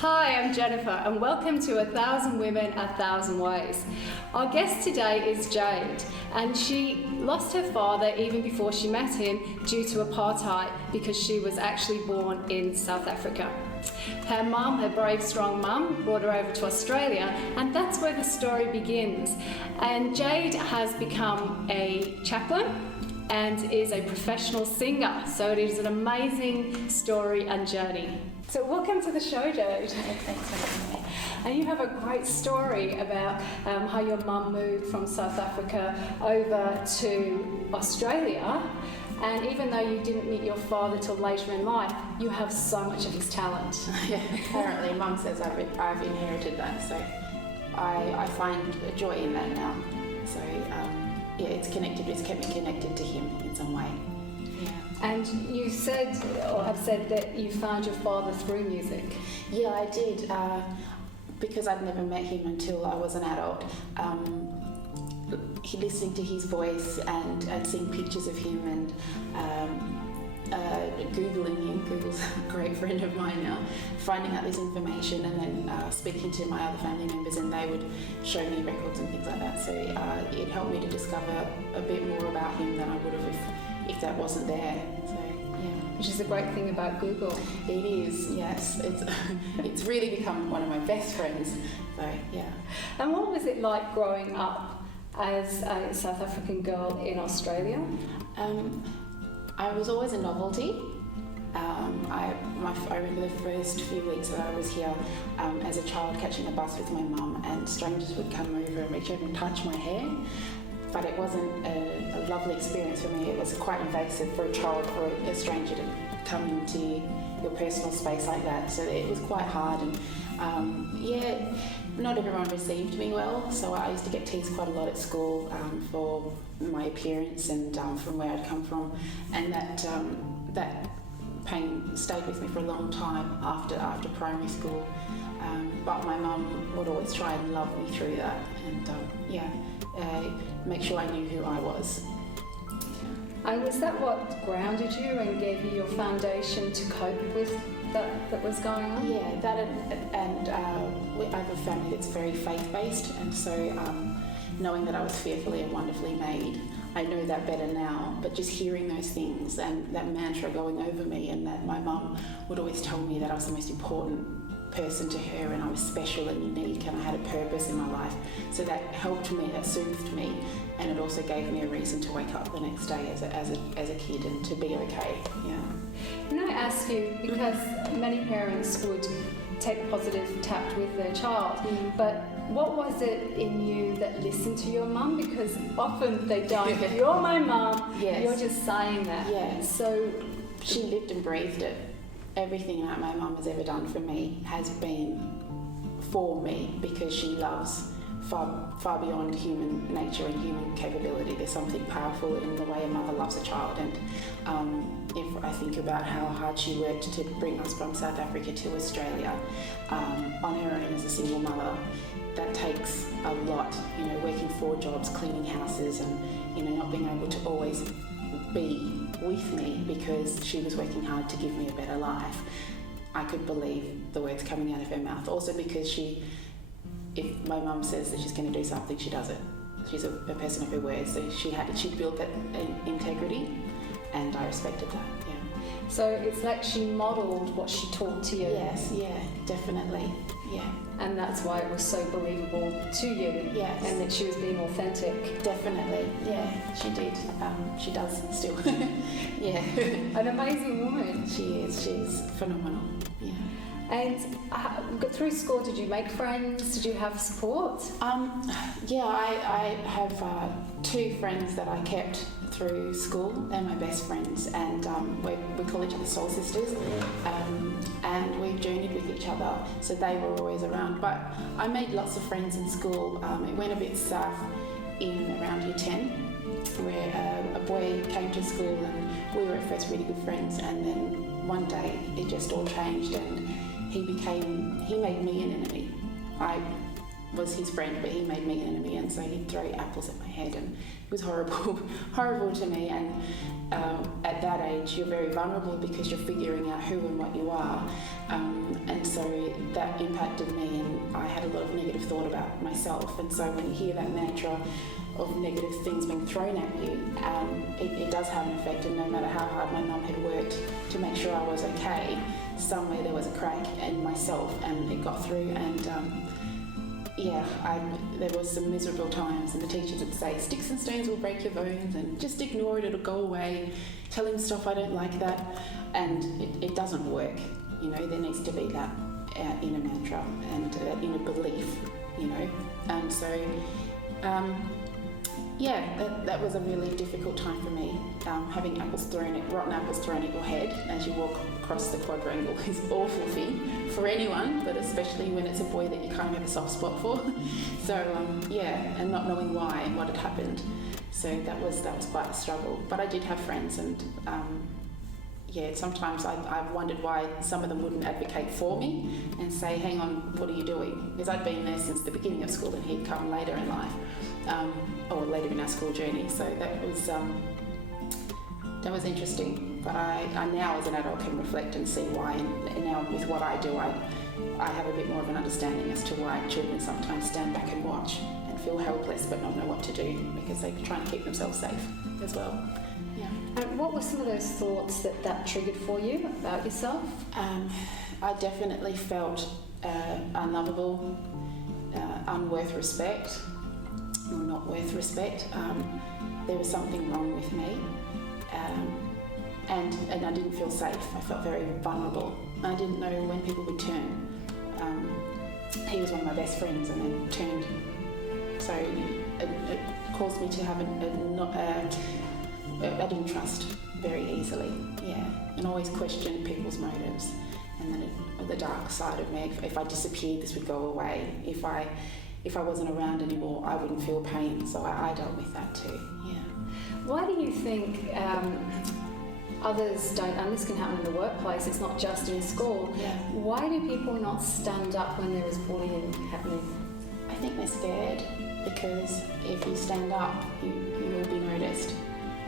Hi, I'm Jennifer and welcome to 1,000 Women, 1,000 Ways. Our guest today is Jade, and she lost her father even before she met him due to apartheid because she was actually born in South Africa. Her mum, her brave, strong mum, brought her over to Australia, and that's where the story begins. And Jade has become a chaplain and is a professional singer, so it is an amazing story and journey. So welcome to the show, Jade. Thanks for having me. And you have a great story about how your mum moved from South Africa over to Australia, and even though you didn't meet your father till later in life, you have so much of his talent. Yeah, apparently Mum says I've inherited that, so I find a joy in that now. So it's kept me connected to him in some way. Yeah. And you said, or have said, that you found your father through music. Yeah, I did, because I'd never met him until I was an adult. Listening to his voice and seeing pictures of him and Googling him. Google's a great friend of mine now. Finding out this information and then speaking to my other family members, and they would show me records and things like that. So it helped me to discover a bit more about him than I would have if that wasn't there. So yeah. Which is the great thing about Google. It is, yes. It's really become one of my best friends. So yeah. And what was it like growing up as a South African girl in Australia? I was always a novelty. I remember the first few weeks that I was here as a child catching a bus with my mum, and strangers would come over and reach over and touch my hair. But it wasn't a lovely experience for me. It was quite invasive for a child, for a stranger to come into your personal space like that. So it was quite hard, and not everyone received me well. So I used to get teased quite a lot at school for my appearance and from where I'd come from, and that pain stayed with me for a long time after primary school. But my mum would always try and love me through that, and make sure I knew who I was. And was that what grounded you and gave you your foundation to cope with that was going on? Yeah, that and I have a family that's very faith-based, and so knowing that I was fearfully and wonderfully made, I know that better now, but just hearing those things and that mantra going over me, and that my mum would always tell me that I was the most important person to her and I was special and unique and I had a purpose in my life. So that helped me, that soothed me, and it also gave me a reason to wake up the next day as a kid and to be okay. Yeah. Can I ask you, because many parents would take positive tact with their child, but what was it in you that listened to your mum? Because often they don't. You're my mum, yes. You're just saying that. Yeah. So she lived and breathed it. Everything that my mum has ever done for me has been for me, because she loves far beyond human nature and human capability. There's something powerful in the way a mother loves a child, and if I think about how hard she worked to bring us from South Africa to Australia on her own as a single mother, that takes a lot, working 4 jobs, cleaning houses, and not being able to always be with me because she was working hard to give me a better life. I could believe the words coming out of her mouth. Also because if my mum says that she's going to do something, she does it. She's a person of her word, so she built that integrity, and I respected that. Yeah. So it's like she modelled what she taught to you. Yes, yeah, definitely, yeah. And that's why it was so believable to you. Yes. And that she was being authentic. Definitely, yeah, she did. She does still. Yeah. An amazing woman. She is. She's phenomenal. Yeah. And through school, did you make friends? Did you have support? I have 2 friends that I kept through school. They're my best friends, and we call each other soul sisters, and we've journeyed with each other, so they were always around. But I made lots of friends in school. It went a bit south in around year 10, where a boy came to school and we were at first really good friends, and then one day it just all changed, and he made me an enemy. I was his friend, but he made me an enemy, and so he'd throw apples at my head, and it was horrible to me. And at that age, teenage, you're very vulnerable because you're figuring out who and what you are. And so that impacted me, and I had a lot of negative thought about myself. And so when you hear that mantra of negative things being thrown at you, it does have an effect. And no matter how hard my mum had worked to make sure I was okay, somewhere there was a crack in myself, and it got through. And there was some miserable times, and the teachers would say, sticks and stones will break your bones, and just ignore it, it'll go away. Tell him stuff, I don't like that. And it doesn't work. You know, there needs to be that inner mantra and that inner belief, you know. And so, that was a really difficult time for me. Having rotten apples thrown at your head as you walk across the quadrangle is an awful thing for anyone, but especially when it's a boy that you kind of have a soft spot for. So, and not knowing why and what had happened. So that was quite a struggle. But I did have friends, and sometimes I've wondered why some of them wouldn't advocate for me and say, hang on, what are you doing? Because I'd been there since the beginning of school, and he'd come later in life, or later in our school journey. So that was interesting. But I now as an adult can reflect and see why, and now with what I do, I have a bit more of an understanding as to why children sometimes stand back and watch and feel helpless but not know what to do, because they're trying to keep themselves safe as well. And what were some of those thoughts that triggered for you about yourself? I definitely felt unlovable, unworth respect, or not worth respect. There was something wrong with me, and I didn't feel safe. I felt very vulnerable. I didn't know when people would turn. He was one of my best friends, and then turned. So it caused me to have I didn't trust very easily, and always questioned people's motives. And then the dark side of me, if I disappeared, this would go away. If I wasn't around anymore, I wouldn't feel pain. So I dealt with that too. Why do you think others don't, and this can happen in the workplace, it's not just in school, why do people not stand up when there is bullying happening? I think they're scared, because if you stand up, you will be noticed.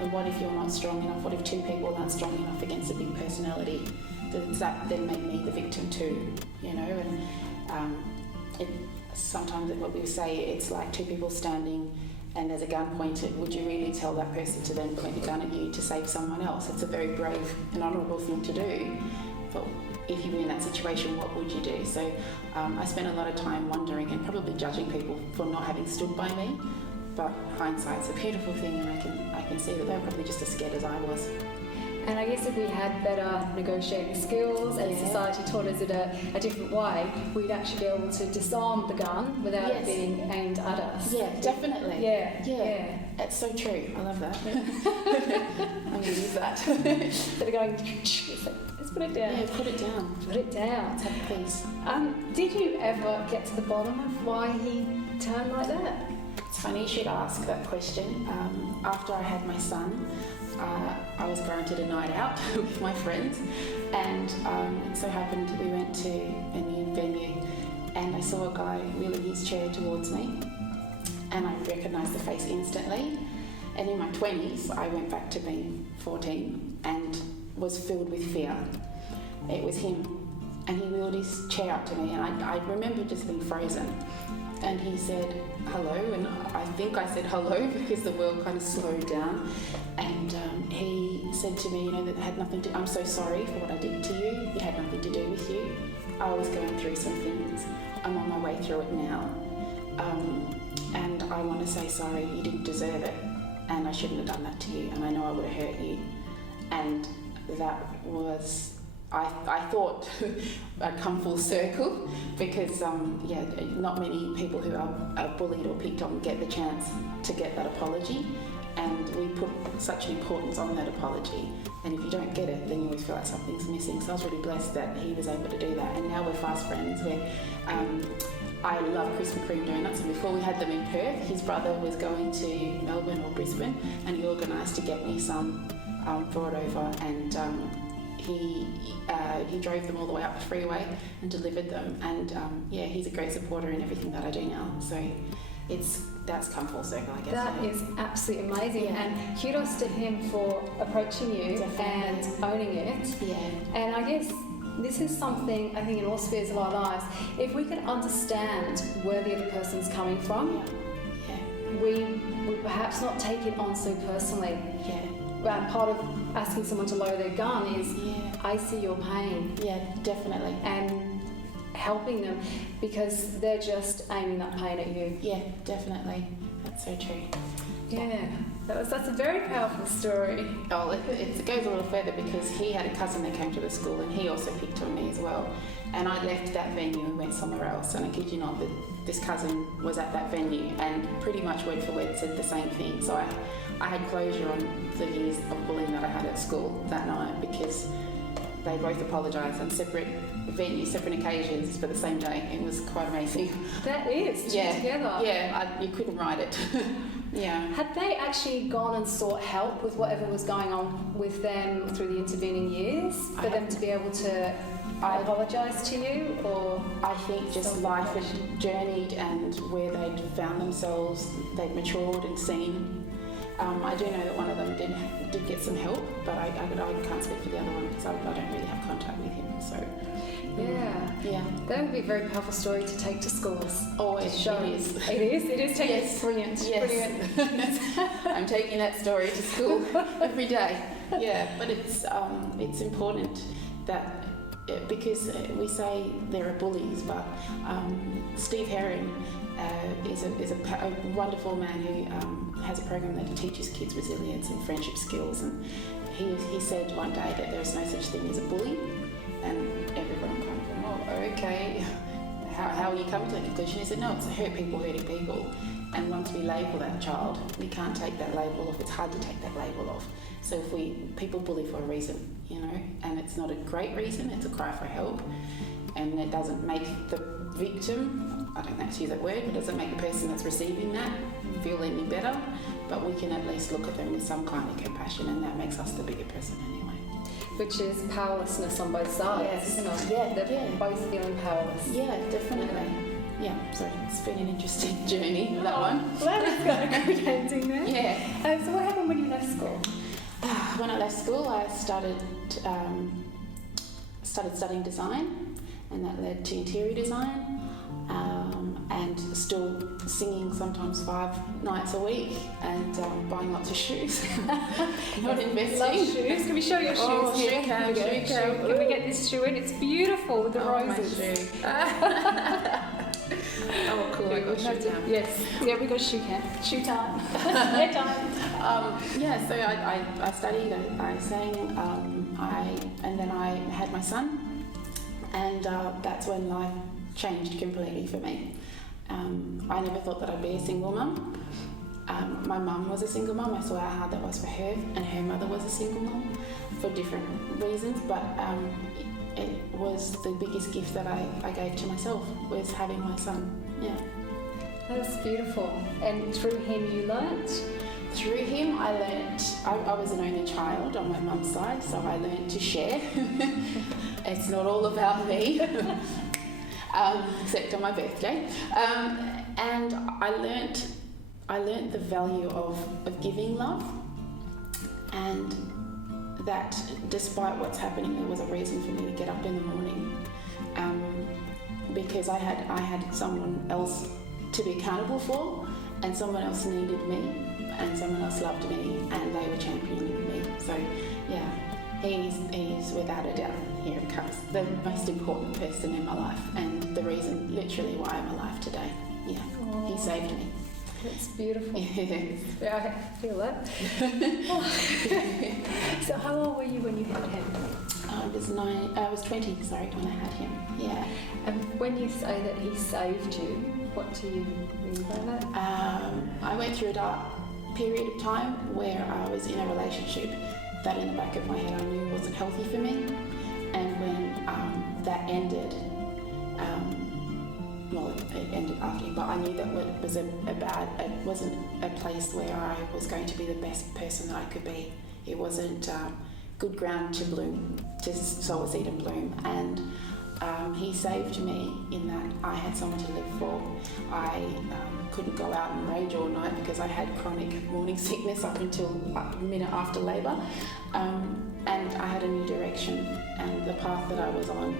And what if you're not strong enough? What if two people aren't strong enough against a big personality? Does that then make me the victim too? You know, and sometimes what we say, it's like two people standing and there's a gun pointed. Would you really tell that person to then point the gun at you to save someone else? It's a very brave and honourable thing to do. But if you were in that situation, what would you do? So I spent a lot of time wondering and probably judging people for not having stood by me. But hindsight's a beautiful thing, and I can see that they were probably just as scared as I was. And I guess if we had better negotiating skills and society taught us it a different way, we'd actually be able to disarm the gun without it being aimed at us. Yeah, definitely. Yeah. That's so true. I love that. I'm going to use that. Instead of going, let's put it down. Yeah, put it down. Put it down. Let's have peace. Did you ever get to the bottom of why he turned like that? It's funny you should ask that question. After I had my son, I was granted a night out with my friends, and it so happened we went to a new venue, and I saw a guy wheeling his chair towards me, and I recognised the face instantly. And in my 20s, I went back to being 14 and was filled with fear. It was him, and he wheeled his chair up to me, and I remember just being frozen. And he said hello, and I think I said hello because the world kind of slowed down. And he said to me, that had nothing to. I'm so sorry for what I did to you. It had nothing to do with you. I was going through some things. I'm on my way through it now, and I want to say sorry. You didn't deserve it, and I shouldn't have done that to you. And I know I would have hurt you. And that was. I thought I'd come full circle, because not many people who are bullied or picked on get the chance to get that apology, and we put such an importance on that apology, and if you don't get it, then you always feel like something's missing. So I was really blessed that he was able to do that, and now we're fast friends. I love Krispy Kreme donuts, and before we had them in Perth, his brother was going to Melbourne or Brisbane, and he organised to get me some brought over, and he drove them all the way up the freeway and delivered them, and he's a great supporter in everything that I do now. So that's come full circle, I guess. That is absolutely amazing, Yeah. and kudos to him for approaching you Definitely. and owning it. Yeah. And I guess this is something, I think, in all spheres of our lives, if we can understand where the other person's coming from, we would perhaps not take it on so personally. Part of asking someone to lower their gun is, I see your pain. Yeah, definitely. And helping them, because they're just aiming that pain at you. Yeah, definitely. That's so true. Yeah, that's a very powerful story. Oh, it goes a little further, because he had a cousin that came to the school and he also picked on me as well. And I left that venue and went somewhere else, and I kid you not that this cousin was at that venue and pretty much word for word said the same thing. So I had closure on the years of bullying that I had at school that night, because they both apologised on separate venues, separate occasions, but the same day. It was quite amazing. That is, together. Yeah, you couldn't write it. Yeah. Had they actually gone and sought help with whatever was going on with them through the intervening years, for them to be able to apologise to you, or? I think just life had journeyed, and where they'd found themselves, they'd matured and seen. I do know that one of them did get some help, but I can't speak for the other one, because I don't really have contact with him. So yeah, that would be a very powerful story to take to schools. Oh, it is. It is. Yes. Brilliant. Yes. Brilliant. I'm taking that story to school every day. Yeah, but it's important that. Because we say there are bullies, but Steve Herring is a wonderful man who has a program that teaches kids resilience and friendship skills, and he said one day that there is no such thing as a bully, and everyone kind of went, oh, okay, how are you coming to that conclusion? He said, no, it's people hurting people, and once we label that child, we can't take that label off. It's hard to take that label off. So people bully for a reason, and it's not a great reason, it's a cry for help, and it doesn't make the victim, I don't know how to use that word, but it doesn't make the person that's receiving that feel any better, but we can at least look at them with some kind of compassion, and that makes us the bigger person anyway. Which is powerlessness on both sides, Yes. isn't it? They're both feeling powerless. Yeah, definitely. Yeah, so it's been an interesting journey, that one. Glad it's got a good ending there. Yeah. So what happened when you left school? When I left school, I started studying design, and that led to interior design, and still singing sometimes 5 nights a week, and buying lots of shoes. Not investing. Love shoes. Can we show your shoes? Oh, here? shoe cam. Can we get this shoe in? It's beautiful with the roses. My shoe. Oh, cool. I got shoe cam. Yes. Yeah, we got shoe cam. Shoe time. Hair time. So I studied, I sang, and then I had my son, and that's when life changed completely for me. I never thought that I'd be a single mum. My mum was a single mum. I saw how hard that was for her, and her mother was a single mum for different reasons, but it was the biggest gift that I gave to myself, was having my son. Yeah. That's beautiful. And through him you learnt? Through him I learnt, I was an only child on my mum's side, so I learnt to share. It's not all about me, except on my birthday. And I learnt the value of giving love, and that despite what's happening, there was a reason for me to get up in the morning, because I had someone else to be accountable for, and someone else needed me, and someone else loved me, and they were championing me. So yeah, he's without a doubt, here it comes, the most important person in my life, and the reason literally why I'm alive today. Yeah. Aww. He saved me. That's beautiful. Yes. Yeah, I feel that. So how old were you when you had him? I was 20, when I had him. Yeah. And when you say that he saved you, what do you mean by that? I went through a dark period of time where I was in a relationship that in the back of my head I knew wasn't healthy for me. And when that ended, it ended after, but I knew that it was it wasn't a place where I was going to be the best person that I could be. It wasn't good ground to bloom, to sow a seed and bloom. And He saved me in that I had someone to live for. I couldn't go out and rage all night because I had chronic morning sickness up until a minute after labour, and I had a new direction, and the path that I was on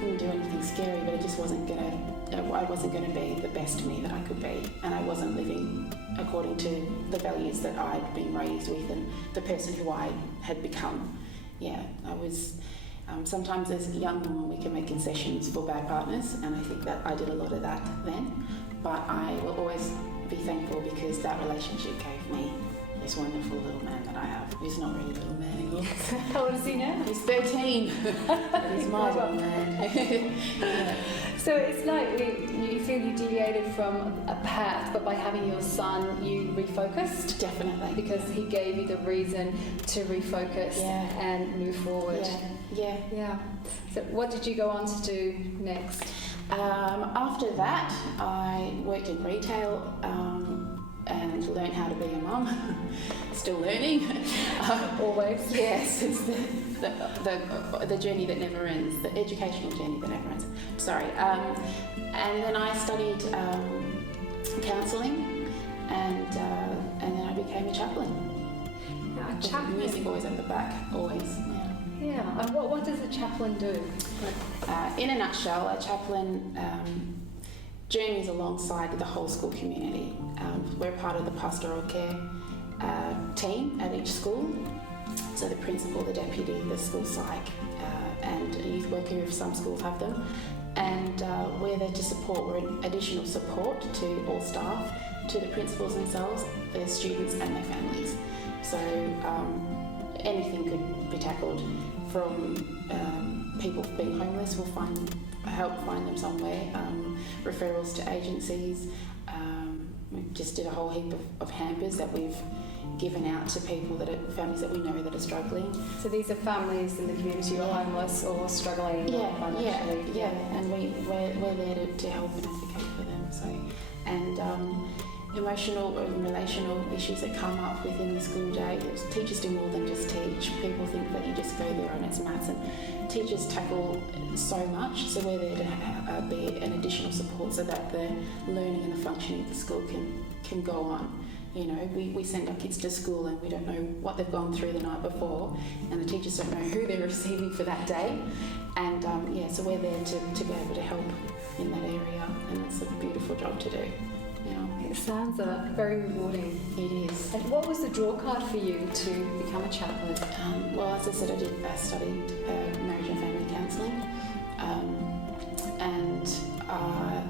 didn't do anything scary, but it just wasn't I wasn't going to be the best me that I could be, and I wasn't living according to the values that I'd been raised with and the person who I had become. Yeah, I was. Sometimes as a young woman we can make concessions for bad partners, and I think that I did a lot of that then, but I will always be thankful because that relationship gave me this wonderful little man that I have. He's not really a little man anymore. How old is he now? He's 13. But he's my little man. Yeah. So it's like you feel you deviated from a path, but by having your son, you refocused? Definitely. Because he gave you the reason to refocus and move forward. Yeah. So what did you go on to do next? After that, I worked in retail and learned how to be a mum. Still learning. Always. Yes, it's the journey that never ends, the educational journey that never ends. Sorry. And then I studied counselling, and then I became a chaplain. Yeah, a chaplain. Music always at the back, always. Yeah. And what does a chaplain do? In a nutshell, a chaplain journeys alongside the whole school community. We're part of the pastoral care team at each school. So the principal, the deputy, the school psych, and a youth worker if some schools have them. And we're there to support, we're an additional support to all staff, to the principals themselves, their students and their families. So anything could be tackled, from people being homeless, we'll help find them somewhere, referrals to agencies. We just did a whole heap of hampers that we've given out to people families that we know that are struggling. So these are families in the community who are homeless or struggling financially. Yeah, and we're there to help and advocate for them. So, and emotional or relational issues that come up within the school day. Teachers do more than just teach. People think that you just go there and it's maths, and teachers tackle so much. So we're there to be an additional support so that the learning and the functioning of the school can go on. You know, we send our kids to school and we don't know what they've gone through the night before, and the teachers don't know who they're receiving for that day. And so we're there to be able to help in that area, and it's a beautiful job to do. Yeah. It sounds very rewarding. It is. And what was the draw card for you to become a chaplain? Well, as I said, I studied marriage and family counselling, and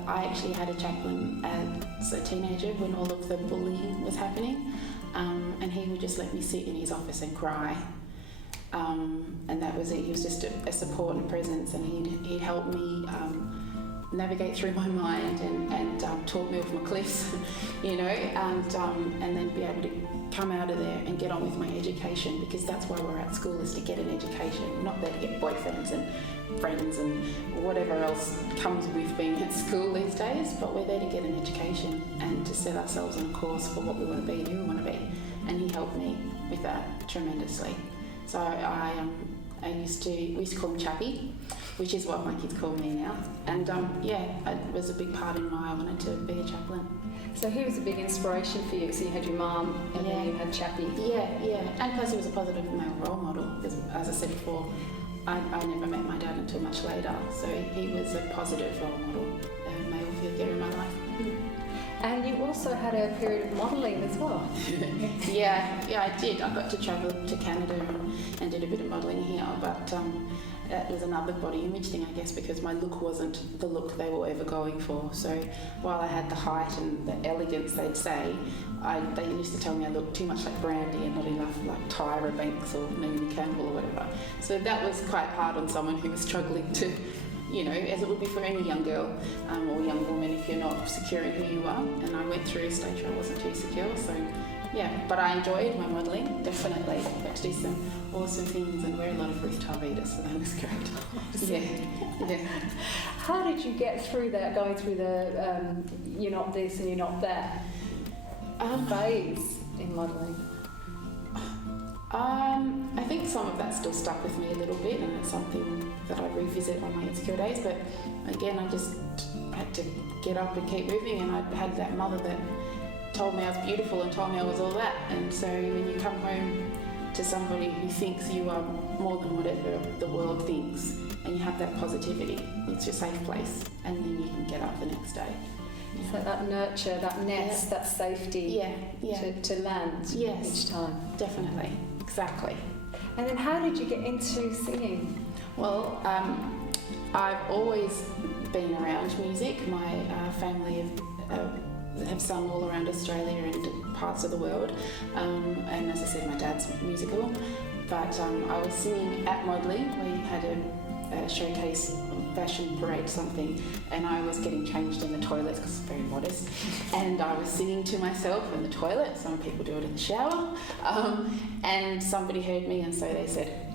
I actually had a chaplain as a teenager when all of the bullying was happening, and he would just let me sit in his office and cry, and that was it. He was just a support and presence, and he'd help me navigate through my mind and talk me off my cliffs, you know, and then be able to come out of there and get on with my education, because that's why we're at school, is to get an education, not there to get boyfriends and friends and whatever else comes with being at school these days, but we're there to get an education and to set ourselves on a course for what we want to be and who we want to be. And he helped me with that tremendously. So we used to call him Chappy, which is what my kids call me now. And it was a big part in why I wanted to be a chaplain. So he was a big inspiration for you. So you had your mum and then you had Chappy. Yeah. And plus he was a positive male role model, because as I said before, I never met my dad until much later. So he was a positive role model, a male figure in my life. And you also had a period of modelling as well. Yeah, I did. I got to travel to Canada and did a bit of modelling here, but that was another body image thing, I guess, because my look wasn't the look they were ever going for. So while I had the height and the elegance, they'd say, they used to tell me I looked too much like Brandy and not enough like Tyra Banks or Naomi Campbell or whatever. So that was quite hard on someone who was struggling to, you know, as it would be for any young girl or young woman if you're not secure in who you are. And I went through a stage where I wasn't too secure, so yeah. But I enjoyed my modelling, definitely. Got to do some awesome things and wear a lot of Ruth Tarvita, so that was great. Awesome. Yeah. How did you get through that, going through the you're not this and you're not that phase in modelling? I think some of that still stuck with me a little bit, and it's something that I revisit on my insecure days. But again, I just had to get up and keep moving, and I had that mother that told me I was beautiful and told me I was all that. And so when you come home to somebody who thinks you are more than whatever the world thinks, and you have that positivity, it's your safe place, and then you can get up the next day. So that nurture, that nest, that safety to land each time. Definitely, exactly. And then how did you get into singing? Well, I've always been around music. My family have sung all around Australia and parts of the world. And as I said, my dad's musical. But I was singing at Modley. We had a showcase, fashion parade, something, and I was getting changed in the toilet because I'm very modest. And I was singing to myself in the toilet. Some people do it in the shower. And somebody heard me, and so they said,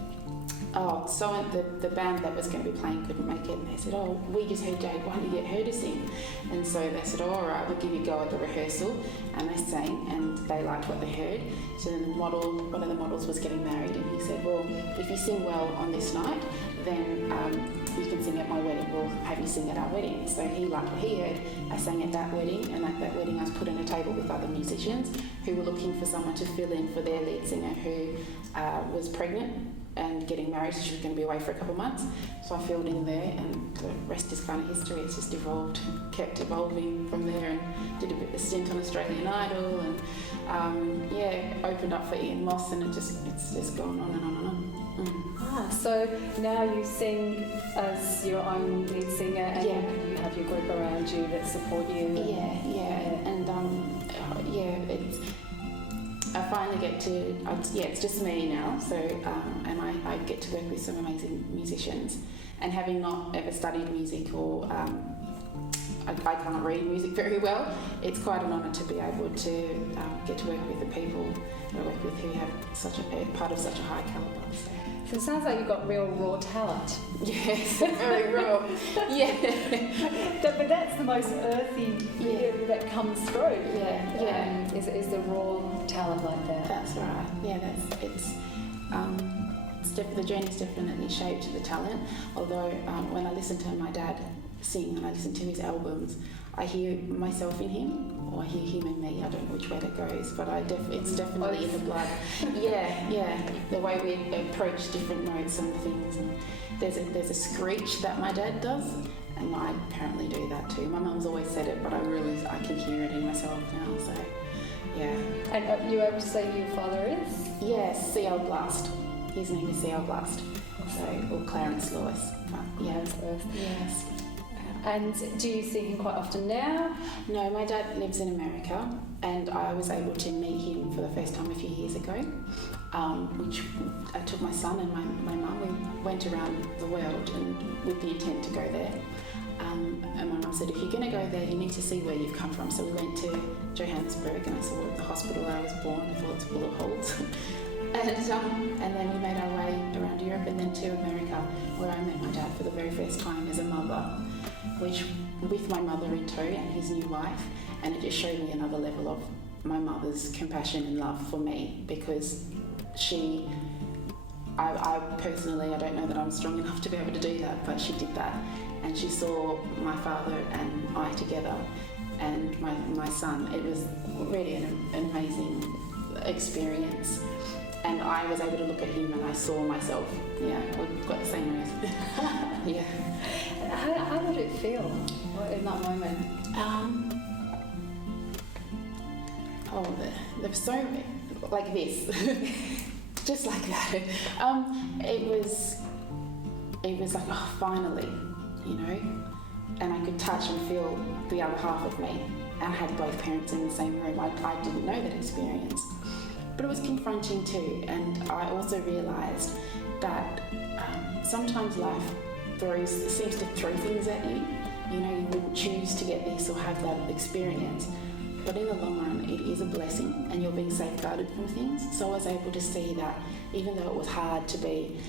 so the band that was going to be playing couldn't make it, and they said, we just heard Jade, why don't you get her to sing? And so they said, all right, we'll give you a go at the rehearsal. And I sang, and they liked what they heard. So then one of the models was getting married, and he said, well, if you sing well on this night, then you can sing at my wedding. We'll have you sing at our wedding. So he liked what he heard. I sang at that wedding, and at that wedding I was put on a table with other musicians who were looking for someone to fill in for their lead singer who was pregnant and getting married, so she was going to be away for a couple of months. So I filled in there, and the rest is kind of history. It's just evolved, kept evolving from there, and did a bit of a stint on Australian Idol, and opened up for Ian Moss, and it's just gone on and on and on. So now you sing as your own lead singer, and you have your group around you that support you. It's. I finally get to, it's just me now, so, and I get to work with some amazing musicians, and having not ever studied music or I can't read music very well, it's quite an honour to be able to get to work with the people that I work with who have part of such a high calibre. So it sounds like you've got real raw talent. Yes, very raw. But that's the most earthy that comes through. Is the raw talent like that. That's right. Yeah, the journey's definitely shaped the talent. Although when I listen to my dad sing and I listen to his albums, I hear myself in him, or I hear him in me. I don't know which way that goes, but it's definitely in the blood. The way we approach different notes and things. And there's a screech that my dad does, and I apparently do that too. My mum's always said it, but I can hear it in myself now. So, yeah. And are you able to say who your father is? Yes, C.L. Blast. His name is C.L. Blast. Or Clarence Lewis. Yes. And do you see him quite often now? No, my dad lives in America, and I was able to meet him for the first time a few years ago, which I took my son and my mum. We went around the world and with the intent to go there. And my mum said, if you're going to go there, you need to see where you've come from. So we went to Johannesburg, and I saw the hospital where I was born with all its bullet holes. And then we made our way around Europe and then to America, where I met my dad for the very first time as a mother, which with my mother in tow and his new wife, and it just showed me another level of my mother's compassion and love for me, because I personally, I don't know that I'm strong enough to be able to do that, but she did that, and she saw my father and I together and my son. It was really an amazing experience. And I was able to look at him and I saw myself. Yeah, we've got the same nose. Yeah. How did it feel in that moment? They're so like this, just like that. It was like, finally, and I could touch and feel the other half of me. And I had both parents in the same room. I didn't know that experience. But it was confronting too, and I also realised that sometimes life seems to throw things at you. You wouldn't choose to get this or have that experience, but in the long run, it is a blessing, and you're being safeguarded from things. So I was able to see that even though it was hard to be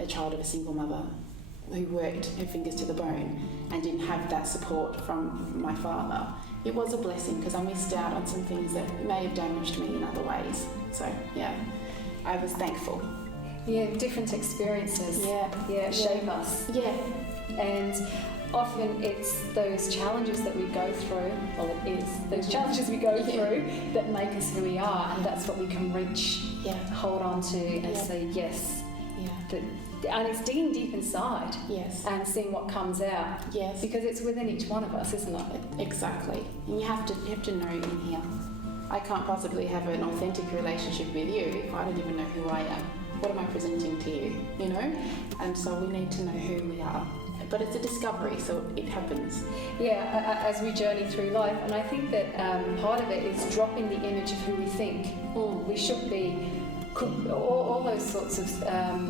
a child of a single mother who worked her fingers to the bone and didn't have that support from my father, it was a blessing, because I missed out on some things that may have damaged me in other ways. So, yeah. I was thankful. Yeah, different experiences. Shape us. Yeah. And often it's those challenges that we go through, well it is, those challenges we go through that make us who we are, and that's what we can reach, hold on to and say yes. And it's digging deep inside and seeing what comes out. Yes. Because it's within each one of us, isn't it? Exactly. And you have to know in here. I can't possibly have an authentic relationship with you if I don't even know who I am. What am I presenting to you? You know? And so we need to know who we are. But it's a discovery, so it happens. Yeah, as we journey through life. And I think that part of it is dropping the image of who we think we should be. All those sorts of,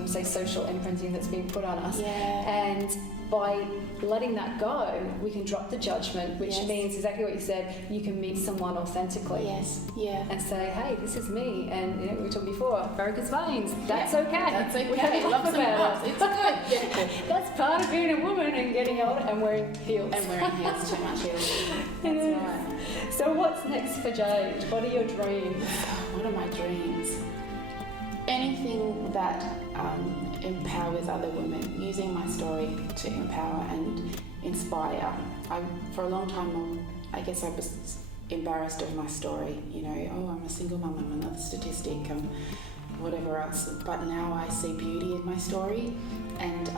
say, social imprinting that's been put on us. And by letting that go, we can drop the judgment, which means exactly what you said, you can meet someone authentically. And say, hey, this is me. And we were talking before, varicose veins, that's okay. That's okay. We can laugh about it. It's good. That's part of being a woman and getting older and wearing heels. And wearing heels, too much heels. That's right. So what's next for Jade? What are your dreams? What are my dreams? Anything that empowers other women, using my story to empower and inspire. For a long time, I guess I was embarrassed of my story. You know, oh, I'm a single mum, I'm another statistic, whatever else. But now I see beauty in my story, and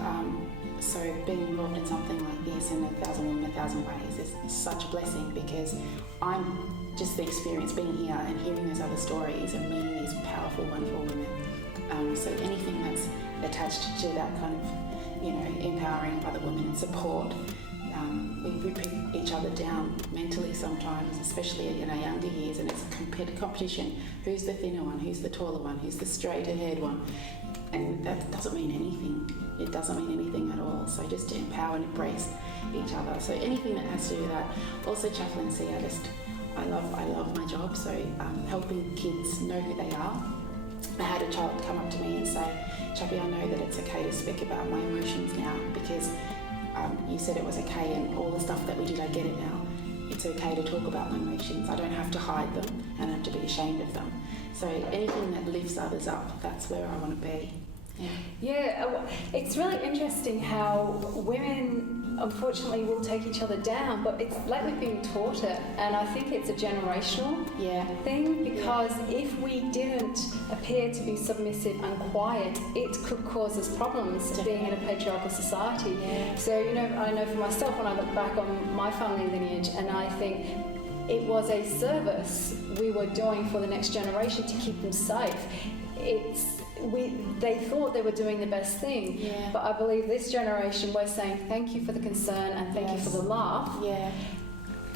so being involved in something like this in 1,000 Women, 1,000 Ways is such a blessing, because I'm just the experience being here and hearing those other stories and meeting these powerful, wonderful women. So anything that's attached to that kind of, you know, empowering other women and support. We rip each other down mentally sometimes, especially in our younger years, and it's a competition. Who's the thinner one? Who's the taller one? Who's the straighter-haired one? And that doesn't mean anything. It doesn't mean anything at all. So just to empower and embrace each other. So anything that has to do with that. Also chaplaincy, I love my job. So helping kids know who they are. I had a child come up to me and say, Chappie, I know that it's okay to speak about my emotions now, because you said it was okay, and all the stuff that we did, I get it now. It's okay to talk about my emotions. I don't have to hide them and I have to be ashamed of them. So anything that lifts others up, that's where I want to be. Yeah, it's really interesting how women unfortunately will take each other down, but it's like we've been taught it, and I think it's a generational thing, because if we didn't appear to be submissive and quiet, it could cause us problems being in a patriarchal society. So, you know, I know for myself, when I look back on my family lineage, and I think it was a service we were doing for the next generation to keep them safe. They thought they were doing the best thing, but I believe this generation, we're saying thank you for the concern and thank you for the laugh.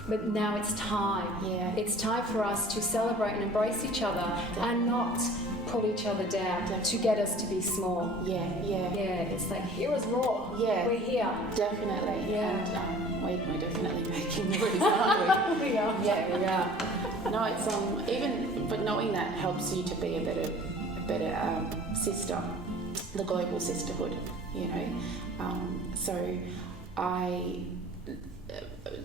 But now it's time. It's time for us to celebrate and embrace each other and not pull each other down to get us to be small. It's like, here is raw. We're here. Definitely. And we're definitely making moves, aren't we? We are. We are. No, it's but knowing that helps you to be a better sister, the global sisterhood, you know. So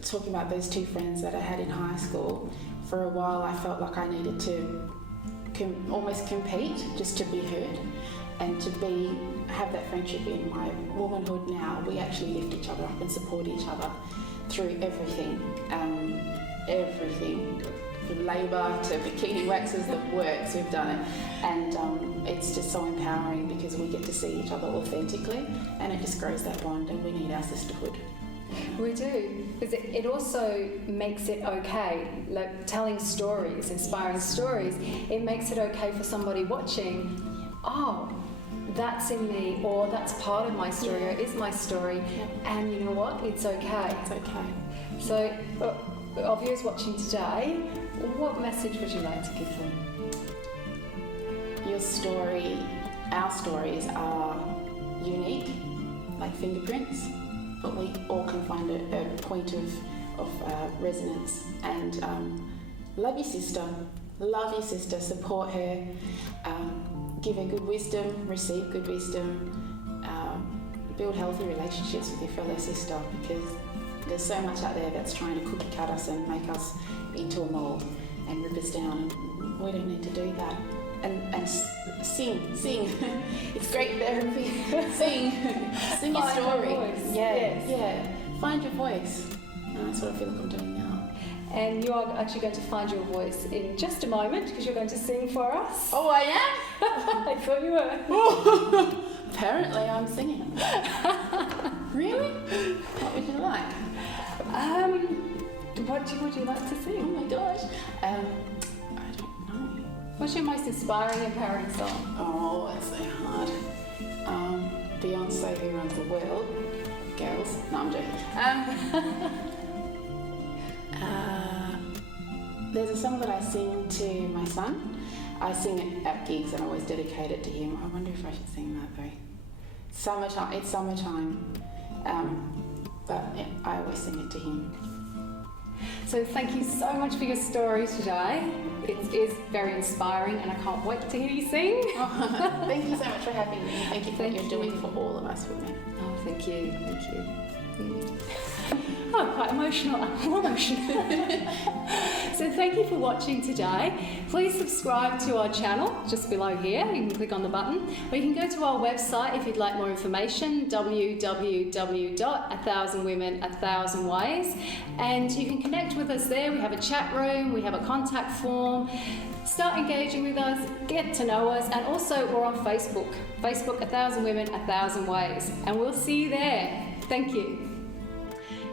talking about those two friends that I had in high school, for a while I felt like I needed to almost compete just to be heard, and to have that friendship in my womanhood now. We actually lift each other up and support each other through everything, from labour to bikini waxes, the works, we've done it, and it's just so empowering, because we get to see each other authentically, and it just grows that bond, and we need our sisterhood. We do, because it also makes it okay, like telling stories, inspiring stories, it makes it okay for somebody watching, oh, that's in me, or that's part of my story, or is my story, and you know what, it's okay. It's okay. So, our viewers watching today, what message would you like to give them? Your story, our stories are unique, like fingerprints, but we all can find a point of resonance. And love your sister, support her, give her good wisdom, receive good wisdom, build healthy relationships with your fellow sister, because there's so much out there that's trying to cookie cut us and make us into a mould and rip us down, and we don't need to do that. sing. It's great therapy. Sing your Find story. your voice. Yeah, Yes. yeah. Find your voice. And that's what I feel like I'm doing now. And you are actually going to find your voice in just a moment because you're going to sing for us. Oh, I am? I thought you were. Apparently I'm singing. Really? What would you like? What would you like to Oh sing? my gosh. I don't know. What's your most inspiring, empowering song? Oh, that's so hard. Beyonce, Who Runs the World. Girls. No, I'm joking. There's a song that I sing to my son. I sing it at gigs and I always dedicate it to him. I wonder if I should sing that though. Summertime. It's summertime. But yeah, I always sing it to him. So thank you so much for your story today. It is very inspiring and I can't wait to hear you sing. Oh, thank you so much for having me. Thank you for what Thank you're doing for all of us women. Oh, thank you. Oh, quite emotional. I'm more emotional. So thank you for watching today. Please subscribe to our channel just below here. You can click on the button. Or you can go to our website if you'd like more information, www.1000women1000ways. And you can connect with us there. We have a chat room, we have a contact form. Start engaging with us, get to know us, and also we're on Facebook. Facebook 1000 Women 1000 Ways. And we'll see you there. Thank you.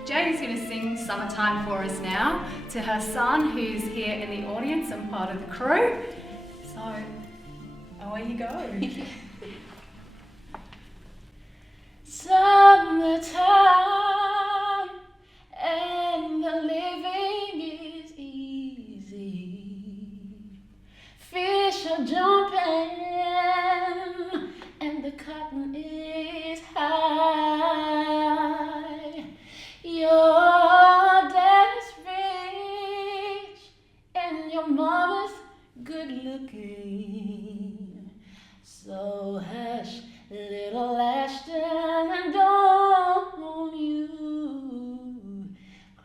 Jade is going to sing Summertime for us now to her son who's here in the audience and part of the crew. So, away you go. Summertime and the living is easy. Fish are jumping and the cotton is high. Your dad's rich and your mama's good looking. So hush, little Ashton, and don't you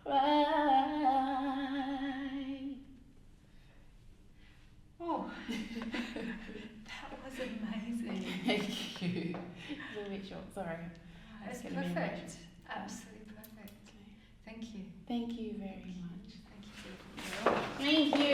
cry. Oh, that was amazing. Thank you. It's a bit short, sorry. That's It's gonna be perfect. Absolutely perfect. Thank you. Thank you very much. Thank you. Thank you.